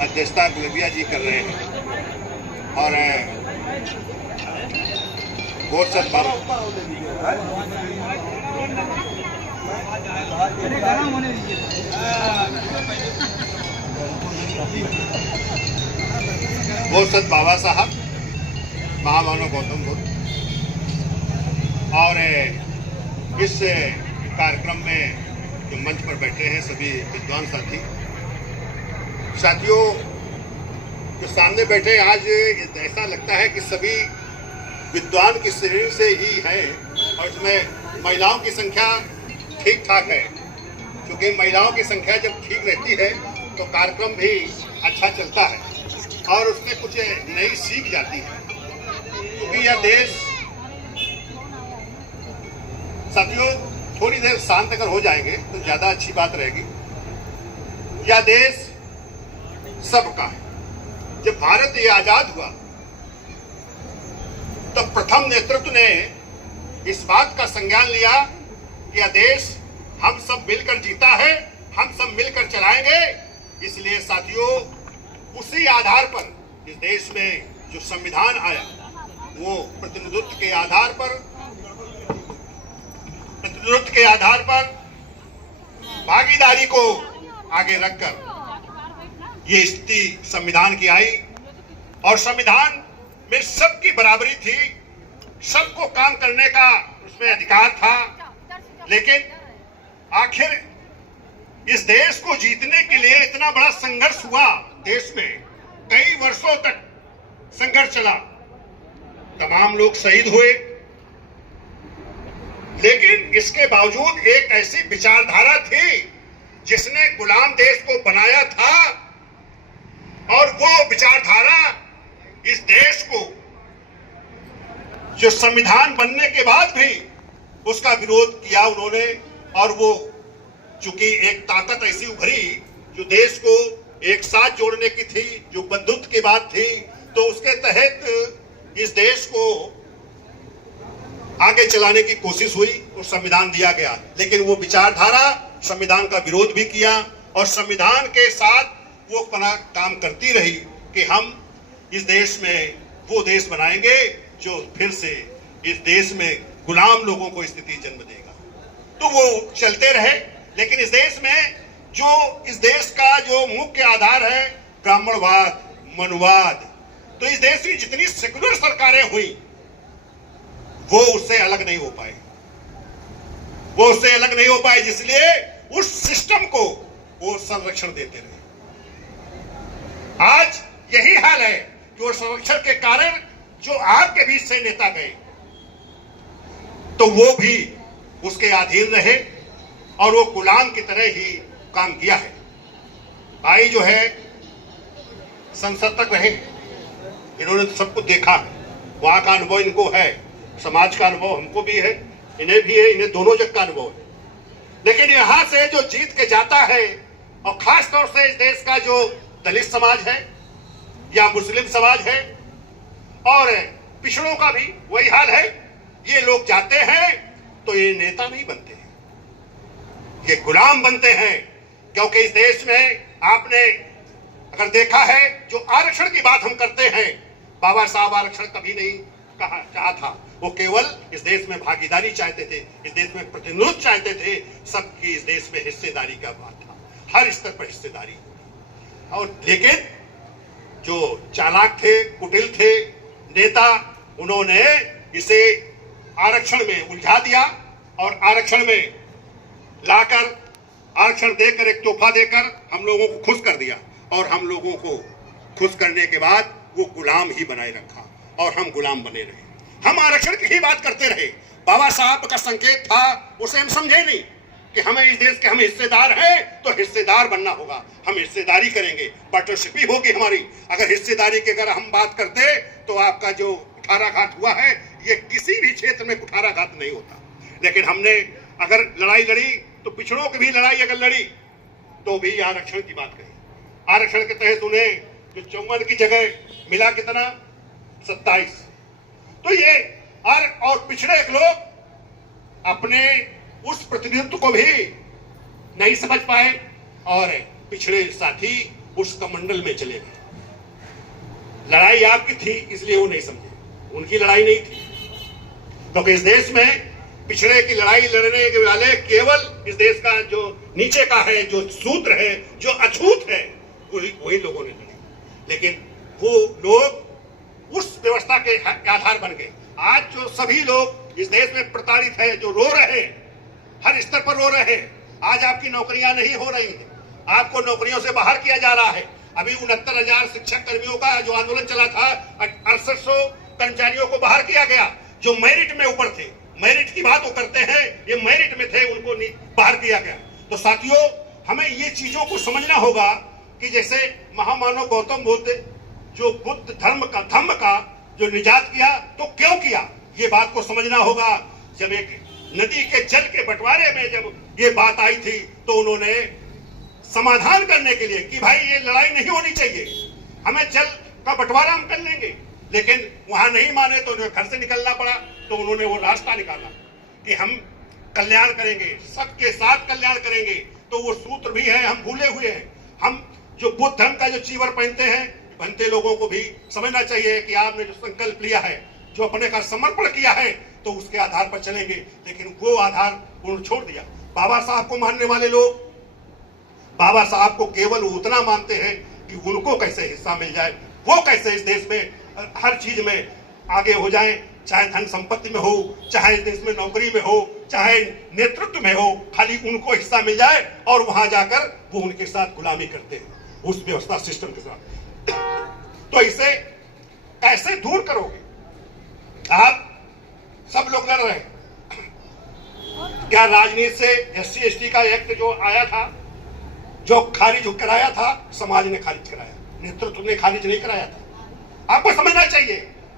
अध्यक्षता गुलेबिया जी कर रहे हैं और गोरचंद बाबा साहब, महामानव गौतम बुद्ध और इस कार्यक्रम में जो मंच पर बैठे हैं सभी विद्वान साथियों जो सामने बैठे आज ऐसा लगता है कि सभी विद्वान की श्रेणी से ही हैं और इसमें महिलाओं की संख्या ठीक ठाक है, क्योंकि महिलाओं की संख्या जब ठीक रहती है तो कार्यक्रम भी अच्छा चलता है और उसमें कुछ नई सीख जाती है। क्योंकि यह देश साथियों थोड़ी देर शांत अगर हो जाएंगे तो ज्यादा अच्छी बात रहेगी। यह देश सबका है। जब भारत ये आजाद हुआ तो प्रथम नेतृत्व ने इस बात का संज्ञान लिया कि यह देश हम सब मिलकर जीता है, हम सब मिलकर चलाएंगे। इसलिए साथियों उसी आधार पर इस देश में जो संविधान आया वो प्रतिनिधित्व के आधार पर भागीदारी को आगे रखकर ये स्थिति संविधान की आई और संविधान में सबकी बराबरी थी, सबको काम करने का उसमें अधिकार था। लेकिन आखिर इस देश को जीतने के लिए इतना बड़ा संघर्ष हुआ, देश में कई वर्षों तक संघर्ष चला, तमाम लोग शहीद हुए, लेकिन इसके बावजूद एक ऐसी विचारधारा थी जिसने गुलाम देश को बनाया था और वो विचारधारा इस देश को जो संविधान बनने के बाद भी उसका विरोध किया उन्होंने। और वो चूंकि एक ताकत ऐसी उभरी जो देश को एक साथ जोड़ने की थी, जो बंधुत्व की बात थी, तो उसके तहत इस देश को आगे चलाने की कोशिश हुई और संविधान दिया गया। लेकिन वो विचारधारा संविधान का विरोध भी किया और संविधान के साथ वो काम करती रही कि हम इस देश में वो देश बनाएंगे जो फिर से इस देश में गुलाम लोगों को स्थिति जन्म देगा। तो वो चलते रहे। लेकिन इस देश में जो इस देश का जो मुख्य आधार है ब्राह्मणवाद, मनुवाद, तो इस देश की जितनी सेकुलर सरकारें हुई वो उससे अलग नहीं हो पाए, इसलिए उस सिस्टम को वो संरक्षण देते रहे। आज यही हाल है कि वो संरक्षण के कारण जो आपके बीच से नेता गए तो वो भी उसके अधीन रहे और वो गुलाम की तरह ही काम किया है। भाई जो है संसद तक रहे, इन्होंने तो सब कुछ देखा है, वहां का अनुभव इनको है, समाज का अनुभव हमको भी है, इन्हें भी है, इन्हें दोनों जग का अनुभव है। लेकिन यहां से जो जीत के जाता है और खास तौर से इस देश का जो दलित समाज है या मुस्लिम समाज है और पिछड़ों का भी वही हाल है, ये लोग जाते हैं तो ये नेता नहीं बनते हैं, ये गुलाम बनते हैं। क्योंकि इस देश में आपने अगर देखा है जो आरक्षण की बात हम करते हैं, बाबा साहब आरक्षण कभी नहीं चाहा था, वो केवल इस देश में भागीदारी चाहते थे, इस देश में प्रतिनिधित्व चाहते थे, सबकी इस देश में हिस्सेदारी का बात था, हर स्तर पर हिस्सेदारी। और लेकिन जो चालाक थे, कुटिल थे नेता, उन्होंने इसे आरक्षण में उलझा दिया और आरक्षण में लाकर, आरक्षण देकर, एक तोहफा देकर हम लोगों को खुश कर दिया और हम लोगों को खुश करने के बाद वो गुलाम ही बनाए रखा और हम गुलाम बने रहे। हम आरक्षण की ही बात करते रहे, बाबा साहब का संकेत था, उसे हम समझे नहीं कि हमें इस देश के हम हिस्सेदार हैं तो हिस्सेदार बनना होगा, हम हिस्सेदारी करेंगे, पार्टनरशिप ही होगी हमारी। अगर हिस्सेदारी की अगर हम बात करते तो आपका जो कुठाराघात हुआ है ये किसी भी क्षेत्र में कुठाराघात नहीं होता। लेकिन हमने अगर लड़ाई लड़ी तो पिछड़ों की भी लड़ाई अगर लड़ी तो भी आरक्षण की बात कही। आरक्षण के तहत उन्हें जो 54 की जगह मिला कितना, 27। तो ये और पिछड़े लोग अपने उस प्रतिनिधित्व को भी नहीं समझ पाए और पिछड़े साथी उस कमंडल में चले गए। लड़ाई आपकी थी इसलिए वो नहीं समझे, उनकी लड़ाई नहीं थी। क्योंकि इस देश में पिछड़े की लड़ाई लड़ने के वाले केवल इस देश का जो नीचे का है, जो सूत्र है, जो अछूत है, वही लोगों ने लड़ी। लेकिन वो लोग उस व्यवस्था के आधार बन गए। आज जो सभी लोग इस देश में प्रताड़ित है, जो रो रहे हैं, हर स्तर पर रो रहे हैं, आज आपकी नौकरियां नहीं हो रही हैं, आपको नौकरियों से बाहर किया जा रहा है। अभी 69,000 शिक्षक कर्मियों का जो आंदोलन चला था, 6800 कर्मचारियों को बाहर किया गया, जो मेरिट में ऊपर थे। मेरिट की बात वो करते हैं, ये मेरिट में थे, उनको बाहर किया गया। तो साथियों, हमें ये चीजों को समझना होगा कि जैसे महामानव गौतम बुद्ध जो बुद्ध धर्म का जो निजात किया, तो क्यों किया, ये बात को समझना होगा। जब एक नदी के जल के बंटवारे में जब ये बात आई थी, तो उन्होंने समाधान करने के लिए कि भाई ये लड़ाई नहीं होनी चाहिए, हमें जल का बंटवारा हम कर लेंगे, लेकिन वहां नहीं माने तो उन्हें घर से निकलना पड़ा। तो उन्होंने वो रास्ता निकाला कि हम कल्याण करेंगे, सबके साथ कल्याण करेंगे। तो वो सूत्र भी है, हम भूले हुए हैं। हम जो बुद्ध धर्म का जो चीवर पहनते हैं, बनते लोगों को भी समझना चाहिए कि आपने जो संकल्प लिया है, जो अपने का समर्पण किया है, तो उसके आधार पर चलेंगे। लेकिन वो आधार उन्होंने छोड़ दिया। बाबा साहब को मानने वाले लोग बाबा साहब को केवल उतना मानते हैं कि उनको कैसे हिस्सा मिल जाए, वो कैसे इस देश में हर चीज में आगे हो जाए, चाहे धन संपत्ति में हो, चाहे इस देश में नौकरी में हो, चाहे नेतृत्व में हो, खाली उनको हिस्सा मिल जाए और वहां जाकर वो उनके साथ गुलामी करते हैं, उस व्यवस्था सिस्टम के साथ। तो इसे कैसे दूर करोगे? आप सब लोग लड़ रहे हैं। क्या राजनीति से SC/ST का एक्ट जो आया था, जो खारिज कराया था, समाज ने खारिज कराया, नेतृत्व ने खारिज नहीं कराया था। आपको समझना चाहिए,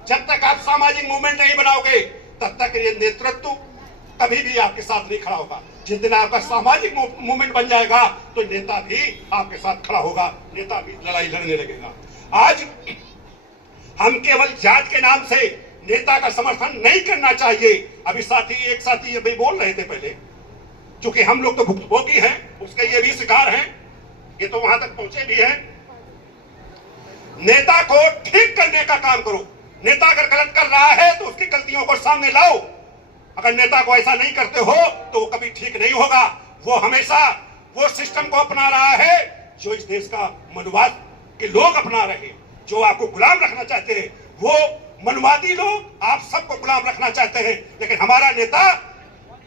जब तक आप सामाजिक मूवमेंट नहीं बनाओगे, तब तक ये नेतृत्व कभी भी आपके साथ नहीं खड़ा होगा। जिस दिन आपका सामाजिक मूवमेंट बन जाएगा, तो नेता भी आपके साथ खड़ा होगा, नेता भी लड़ाई लड़ने लगेगा। आज हम केवल जात के नाम से नेता का समर्थन नहीं करना चाहिए। अभी एक साथी अभी बोल रहे थे पहले, क्योंकि हम लोग तो भुक्तभोगी हैं, उसके ये भी शिकार हैं, ये तो वहां तक पहुंचे भी हैं। नेता को ठीक करने का काम करो। नेता अगर गलत कर रहा है तो उसकी गलतियों को सामने लाओ। अगर नेता को ऐसा नहीं करते हो तो वो कभी ठीक नहीं होगा। वो हमेशा वो सिस्टम को अपना रहा है जो इस देश का मनुवाद के लोग अपना रहे हैं, जो आपको गुलाम रखना चाहते हैं। वो मनुवादी लोग आप सबको गुलाम रखना चाहते हैं, लेकिन हमारा नेता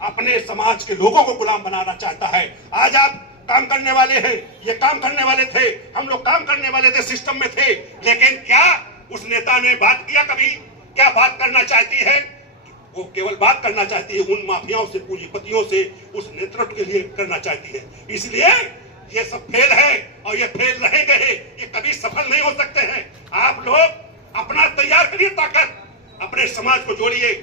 अपने समाज के लोगों को गुलाम बनाना चाहता है। आज आप काम करने वाले हैं, ये काम करने वाले थे, हम लोग काम करने वाले थे, सिस्टम में थे, लेकिन क्या उस नेता ने बात किया कभी? क्या बात करना चाहती है? वो केवल बात करना चाहती है उन माफियाओं से, पूंजीपतियों से, उस नेतृत्व के लिए करना चाहती है। इसलिए ये सब फेल है और ये फेल रहेंगे, ये कभी सफल नहीं हो सकते हैं। आप लोग अपना तैयार करिए ताकत, अपने समाज को जोड़िए,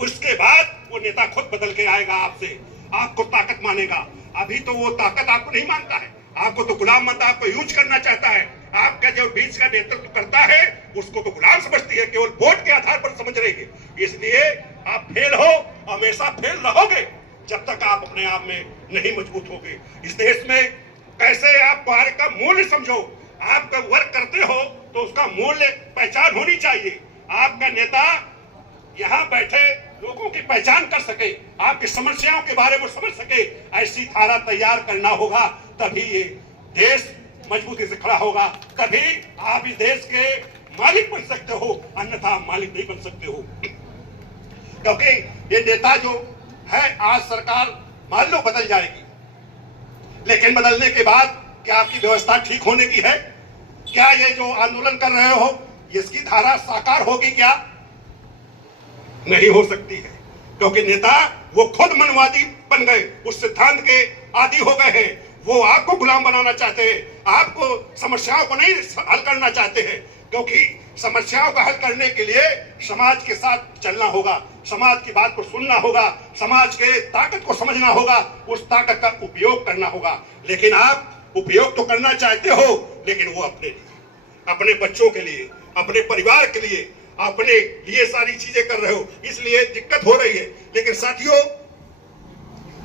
उसके बाद वो नेता खुद बदल के आएगा, आपसे आपको ताकत मानेगा। अभी तो वो ताकत आपको नहीं मानता है, आपको तो गुलाम मानता है, आपको यूज करना चाहता है। आपका जो बीच का नेतृत्व करता है उसको तो गुलाम समझती है, केवल वोट के आधार पर समझ रही है। इसलिए आप फेल हो, हमेशा फेल रहोगे जब तक आप अपने आप में नहीं मजबूत होगे। इस देश में कैसे आप कार्य का मूल्य समझो, आप जब वर्क करते हो तो उसका मूल्य पहचान होनी चाहिए। आपका नेता यहाँ बैठे लोगों की पहचान कर सके, आपकी समस्याओं के बारे में समझ सके, ऐसी धारा तैयार करना होगा, तभी ये देश मजबूती से खड़ा होगा, तभी आप इस देश के मालिक बन सकते हो, अन्यथा मालिक नहीं बन सकते हो। क्योंकि ये नेता जो है, आज सरकार मान लो बदल जाएगी, लेकिन बदलने के बाद क्या आपकी व्यवस्था ठीक होने की है? क्या ये जो आंदोलन कर रहे हो, इसकी धारा साकार होगी? क्या नहीं हो सकती है, क्योंकि नेता वो खुद मनवादी बन गए, उस सिद्धांत के आदी हो गए हैं। वो आपको गुलाम बनाना चाहते हैं, आपको समस्याओं को नहीं हल करना चाहते हैं, क्योंकि समस्याओं का हल करने के लिए समाज के साथ चलना होगा, समाज की बात को सुनना होगा, समाज के ताकत को समझना होगा, उस ताकत का उपयोग करना होगा। लेकिन आप उपयोग तो करना चाहते हो, लेकिन वो अपने लिए, अपने बच्चों के लिए, अपने परिवार के लिए, अपने लिए सारी चीजें कर रहे हो, इसलिए दिक्कत हो रही है। लेकिन साथियों,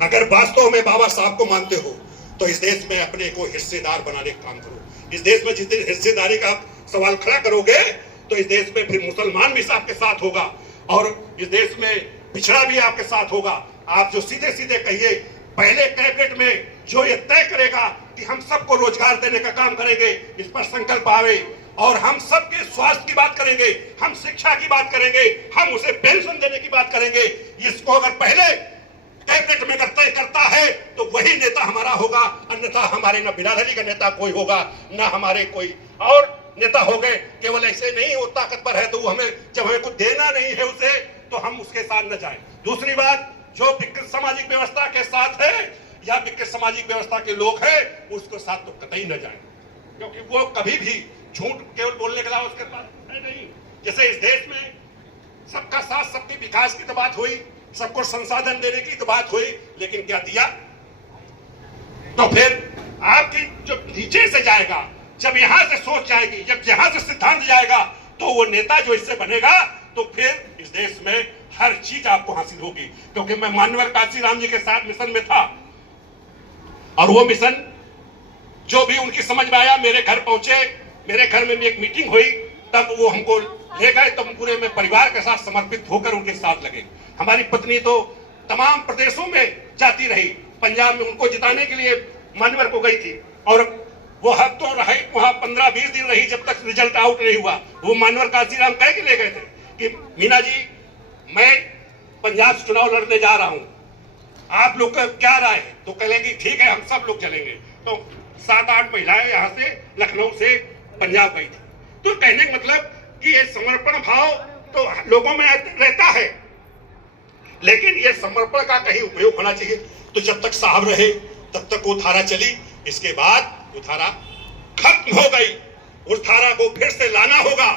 अगर वास्तव में बाबा साहब को मानते हो तो इस देश में अपने को हिस्सेदार बनाने का काम करो, इस देश में जिस दिन हिस्सेदारी का सवाल खड़ा करोगे तो इस देश में फिर मुसलमान भी आपके साथ होगा और इस देश में पिछड़ा भी आपके साथ होगा। आप जो सीधे सीधे कहिए, पहले कैबिनेट में जो ये तय करेगा कि हम सबको रोजगार देने का काम करेंगे, इस पर संकल्प आवे और हम सबके स्वास्थ्य की बात करेंगे, हम शिक्षा की बात करेंगे, हम उसे पेंशन देने की बात करेंगे। इसको अगर पहले कैबिनेट में तय करता है तो वही नेता हमारा होगा, अन्यथा हमारे न बिरादरी का नेता कोई होगा, न हमारे कोई और नेता हो गए। केवल ऐसे नहीं, वो ताकतवर है तो वो हमें जब हमें कुछ देना नहीं है उसे तो हम उसके साथ न जाएं। दूसरी बात, जो विकृत सामाजिक व्यवस्था के साथ है या विकृत सामाजिक व्यवस्था के लोग हैं उसके साथ तो कतई न जाएं, क्योंकि वो कभी भी झूठ केवल बोलने के अलावा उसके पास है नहीं। जैसे इस देश में सबका साथ सबके विकास की तो बात हुई, सबको संसाधन देने की तो बात हुई, लेकिन क्या दिया? तो फिर आपकी जो नीचे से जाएगा, जब यहां से सोच जाएगी, जब यहां से सिद्धांत जाएगा तो वो नेता जो इससे बनेगा तो फिर इस देश में हर चीज आपको हासिल होगी। क्योंकि मैं मान्यवर काशीराम जी के साथ मिशन में था और वो मिशन जो भी उनकी समझ में आया, मेरे घर पहुंचे, मेरे घर में भी एक मीटिंग हुई, तब वो हमको ले गए, तब पूरे में परिवार के साथ समर्पित होकर उनके साथ लगे। हमारी पत्नी तो तमाम प्रदेशों में जाती रही, पंजाब में उनको जिताने के लिए मान्यवर को गई थी और वो हद तो रही वहां 15-20 दिन रही जब तक रिजल्ट आउट नहीं हुआ। वो मान्यवर काशीराम कह के ले गए थे कि मीना जी, मैं पंजाब से चुनाव लड़ने जा रहा हूं, आप लोग का क्या राय है? तो कहेंगे ठीक है, हम सब लोग चलेंगे। तो 7-8 महिलाएं यहाँ से लखनऊ से पंजाब गई थी। तो कहने का मतलब कि ये समर्पण भाव तो लोगों में रहता है, लेकिन ये समर्पण का कहीं उपयोग होना चाहिए। तो जब तक साहब रहे तब तक वो धारा चली, इसके बाद वो धारा खत्म हो गई। उस धारा को फिर से लाना होगा।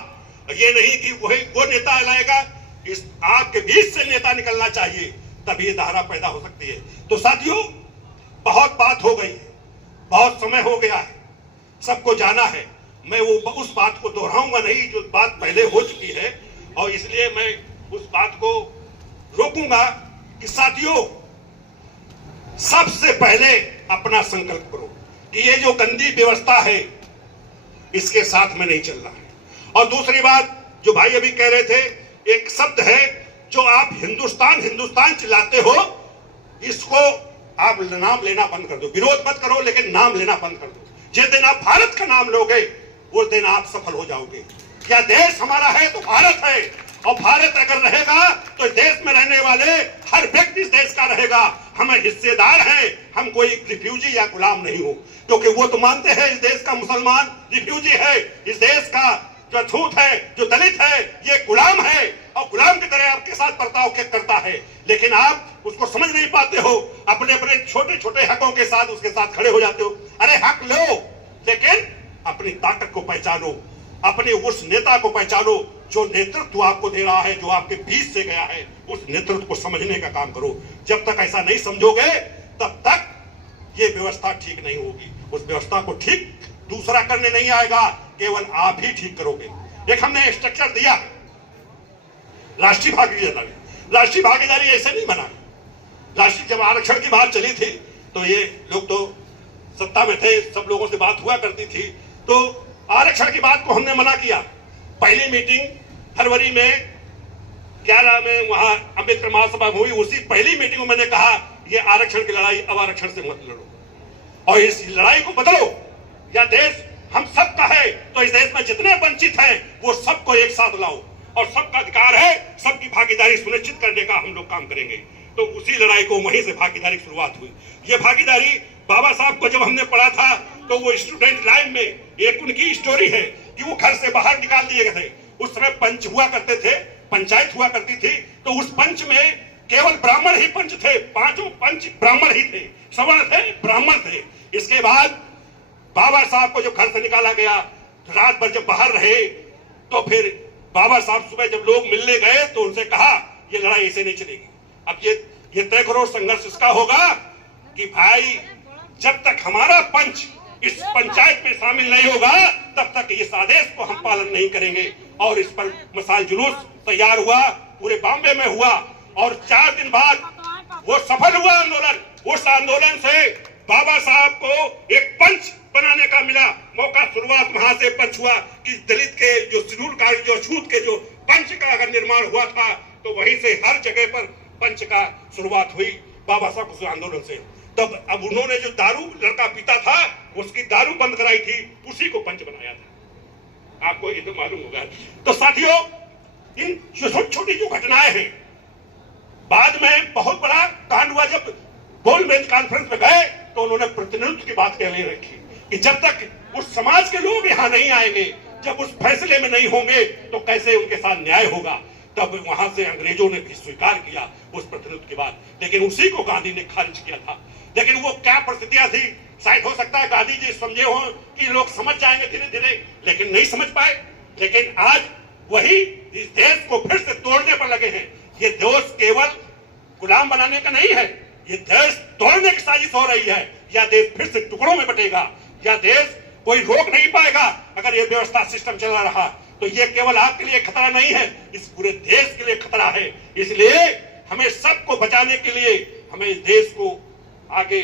ये नहीं कि वही वो नेता लाएगा, इस आपके बीच से नेता निकलना चाहिए, तब ये धारा पैदा हो सकती है। तो साथियों, बहुत बात हो गई है, बहुत समय हो गया है, सबको जाना है। मैं वो उस बात को दोहराऊंगा नहीं जो बात पहले हो चुकी है, और इसलिए मैं उस बात को रोकूंगा कि साथियों, सबसे पहले अपना संकल्प करो कि ये जो गंदी व्यवस्था है इसके साथ में नहीं चलना है। और दूसरी बात, जो भाई अभी कह रहे थे, एक शब्द है जो आप हिंदुस्तान हिंदुस्तान चिल्लाते हो, इसको आप नाम लेना बंद कर दो। विरोध मत करो, लेकिन नाम लेना बंद कर दो। जिस दिन आप भारत का नाम लोगे उस दिन आप सफल हो जाओगे। क्या देश हमारा है तो भारत है, और भारत अगर रहेगा तो इस देश में रहने वाले हर व्यक्ति इस देश का रहेगा। हम हिस्सेदार हैं, हम कोई रिफ्यूजी या गुलाम नहीं हो, क्योंकि वो तो मानते हैं इस देश का मुसलमान रिफ्यूजी है, इस देश का जो छूत है, जो दलित है, ये गुलाम है और गुलाम की तरह आपके साथ बर्ताव करता है। लेकिन आप उसको समझ नहीं पाते हो, अपने अपने छोटे छोटे हकों के साथ उसके साथ खड़े हो जाते हो। अरे हक लो, लेकिन अपनी ताकत को पहचानो, अपने उस नेता को पहचानो जो नेतृत्व आपको दे रहा है, जो आपके बीच से गया है, उस नेतृत्व को समझने का काम करो। जब तक ऐसा नहीं समझोगे तब तक ये व्यवस्था ठीक नहीं होगी। उस व्यवस्था को ठीक दूसरा करने नहीं आएगा, केवल आप ही ठीक करोगे। एक हमने स्ट्रक्चर दिया है राष्ट्रीय भागीदारी। राष्ट्रीय भागीदारी ऐसे नहीं बना। राष्ट्रीय जब आरक्षण की बात चली थी तो ये लोग तो सत्ता में थे, सब लोगों से बात हुआ करती थी, तो आरक्षण की बात को हमने मना किया। पहली मीटिंग फरवरी में 11 में वहां अम्बेडकर महासभा हुई, उसी पहली मीटिंग में मैंने कहा ये आरक्षण की लड़ाई अब आरक्षण से मत लड़ो और इस लड़ाई को बदलो। या देश हम सबका है, तो इस देश में जितने वंचित हैं वो सबको एक साथ लाओ और सबका अधिकार है, सबकी भागीदारी सुनिश्चित करने का हम लोग काम करेंगे। तो उसी लड़ाई को वहीं से भागीदारी की शुरुआत हुई। ये भागीदारी बाबा साहब को जब हमने पढ़ा था तो वो स्टूडेंट लाइन में एक उनकी स्टोरी है कि वो घर से बाहर निकाल दिए गए थे। उस समय पंच हुआ करते थे, पंचायत हुआ करती थी, तो उस पंच में केवल ब्राह्मण ही पंच थे, 5 पंच ब्राह्मण ही थे, सवर्ण थे, ब्राह्मण थे। इसके बाद बाबा साहब को जब घर से निकाला गया, रात भर जब बाहर रहे, तो फिर बाबा साहब सुबह जब लोग मिलने गए तो उनसे कहा ये लड़ाई ऐसे नहीं चलेगी। अब ये तय करो संघर्ष इसका होगा कि भाई जब तक हमारा पंच इस पंचायत में शामिल नहीं होगा तब तक इस आदेश को हम पालन नहीं करेंगे। और इस पर मसाल जुलूस तैयार हुआ, पूरे बॉम्बे में हुआ और 4 दिन बाद वो सफल हुआ आंदोलन। उस आंदोलन से बाबा साहब को एक पंच बनाने का मिला मौका, शुरुआत वहां से पंच हुआ कि दलित के जो शेड्यूल का जो छूत के जो पंच का अगर निर्माण हुआ था तो वहीं से हर जगह पर पंच का शुरुआत हुई बाबा साहब उस आंदोलन से। तब अब उन्होंने जो दारू लड़का पीता था उसकी दारू बंद कराई थी, उसी को पंच बनाया था, आपको ये तो मालूम होगा। तो साथियों, इन छोटी छोटी जो घटनाएं हैं, बाद में बहुत बड़ा कांड हुआ। जब गोलमेज कॉन्फ्रेंस में गए तो उन्होंने प्रतिनिधित्व की बात कहने रखी कि जब तक उस समाज के लोग यहाँ नहीं आएंगे, जब उस फैसले में नहीं होंगे तो कैसे उनके साथ न्याय होगा। तब वहां से अंग्रेजों ने भी स्वीकार किया उस प्रतिनिधित्व के बाद, लेकिन उसी को गांधी ने खारिज किया था। लेकिन वो क्या परिस्थितियां थी, शायद हो सकता है गांधी जी समझे हो कि लोग समझ जाएंगे धीरे धीरे, लेकिन नहीं समझ पाए। लेकिन आज वही इस देश को फिर से तोड़ने पर लगे हैं। ये देश केवल गुलाम बनाने का नहीं है, ये देश तोड़ने की साजिश हो रही है। यह देश फिर से टुकड़ों में बटेगा, यह देश कोई रोक नहीं पाएगा। अगर ये व्यवस्था सिस्टम चला रहा तो ये केवल आपके लिए खतरा नहीं है, इस पूरे देश के लिए खतरा है। इसलिए हमें सबको बचाने के लिए हमें इस देश को आगे,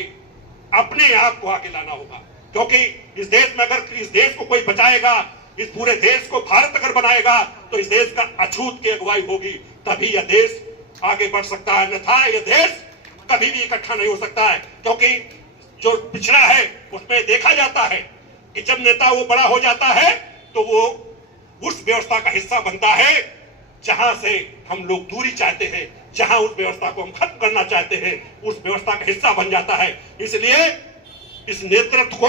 अपने आप को आगे लाना होगा, क्योंकि इस देश में अगर इस देश को कोई बचाएगा, इस पूरे देश को भारत अगर बनाएगा तो इस देश का अछूत की अगुवाई होगी, तभी यह देश आगे बढ़ सकता है। अन्यथा यह देश कभी भी इकट्ठा नहीं हो सकता है, क्योंकि जो पिछड़ा है उसमें देखा जाता है कि जब नेता वो बड़ा हो जाता है तो वो उस व्यवस्था का हिस्सा बनता है जहां से हम लोग दूरी चाहते हैं, जहां उस व्यवस्था को हम खत्म करना चाहते हैं, उस व्यवस्था का हिस्सा बन जाता है। इसलिए इस नेतृत्व को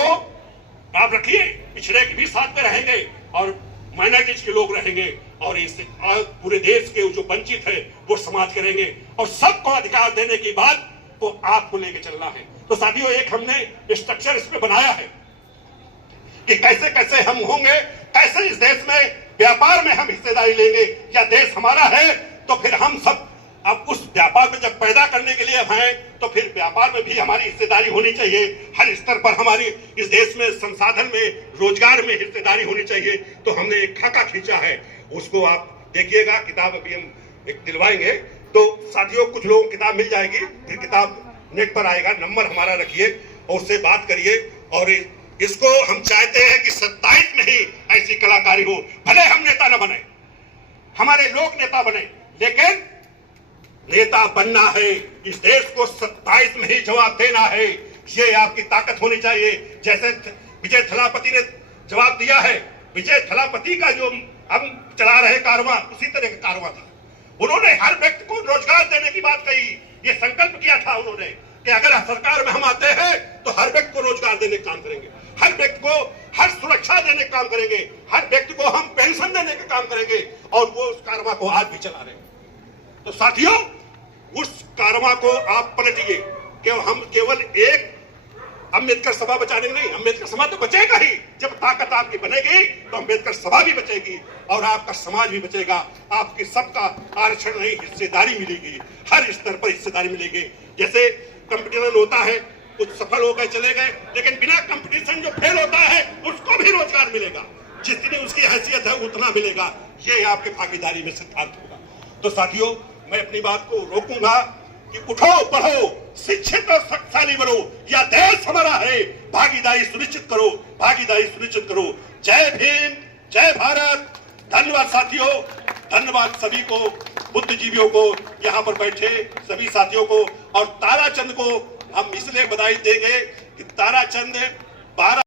आप रखिए, पिछड़े के भी साथ में रहेंगे और माइनॉरिटीज के लोग रहेंगे, और इस पूरे देश के जो वंचित है वो समाज करेंगे, और सबको अधिकार देने की बात तो आपको लेके चलना है। तो साथियों, एक हमने स्ट्रक्चर इस पे बनाया है कि कैसे कैसे हम होंगे, कैसे इस देश में व्यापार में हम हिस्सेदारी लेंगे। या देश हमारा है तो फिर हम सब अब उस व्यापार में जब पैदा करने के लिए हैं तो फिर व्यापार में भी हमारी हिस्सेदारी होनी चाहिए। हर स्तर पर हमारी इस देश में संसाधन में, रोजगार में हिस्सेदारी होनी चाहिए। तो हमने एक खाका खींचा है, उसको आप देखिएगा, किताब अभी हम एक दिलवाएंगे। तो साथियों, कुछ लोगों को किताब मिल जाएगी, फिर किताब नेट पर आएगा, नंबर हमारा रखिए और उससे बात करिए। और इसको हम चाहते हैं कि 27 में ही ऐसी कलाकारी हो। भले हम नेता न बने, हमारे लोग नेता बने, लेकिन नेता बनना है, इस देश को 27 में ही जवाब देना है। ये आपकी ताकत होनी चाहिए। जैसे विजय थलापति ने जवाब दिया है, विजय थलापति का जो हम चला रहे कारवां उसी तरह का कारवां था। उन्होंने हर व्यक्ति को रोजगार देने की बात कही, ये संकल्प किया था उन्होंने कि अगर सरकार में हम आते हैं तो हर व्यक्ति को रोजगार देने का काम करेंगे, हर व्यक्ति को हर सुरक्षा देने का काम करेंगे, हर व्यक्ति को हम पेंशन देने का काम करेंगे, और वो उस कारवां को आज भी चला रहे हैं। तो साथियों, उस कारवां को आप पलटिए कि हम केवल एक अम्बेडकर सभा बचाने नहीं, अम्बेडकर सभा तो बचेगा ही। जब ताकत आपकी बनेगी तो अम्बेडकर सभा भी बचेगी और आपका समाज भी बचेगा। आपकी सबका आरक्षण नहीं, हिस्सेदारी मिलेगी, हर स्तर पर हिस्सेदारी मिलेगी। जैसे कंपटीशन होता है, कुछ सफल हो गए चले गए, लेकिन बिना कंपटीशन जो फेल होता है उसको भी रोजगार मिलेगा, जितनी उसकी हैसियत है उतना मिलेगा। ये आपके भागीदारी में सिद्धांत होगा। तो साथियों, मैं अपनी बात को रोकूंगा कि उठो, बढ़ो, शिक्षित और शक्तिशाली बनो। यह देश हमारा है, भागीदारी सुनिश्चित करो, भागीदारी सुनिश्चित करो। जय भीम, जय भारत। धन्यवाद साथियों, धन्यवाद सभी को, बुद्धिजीवियों को, यहाँ पर बैठे सभी साथियों को। और ताराचंद को हम इसलिए बधाई देंगे कि ताराचंद 12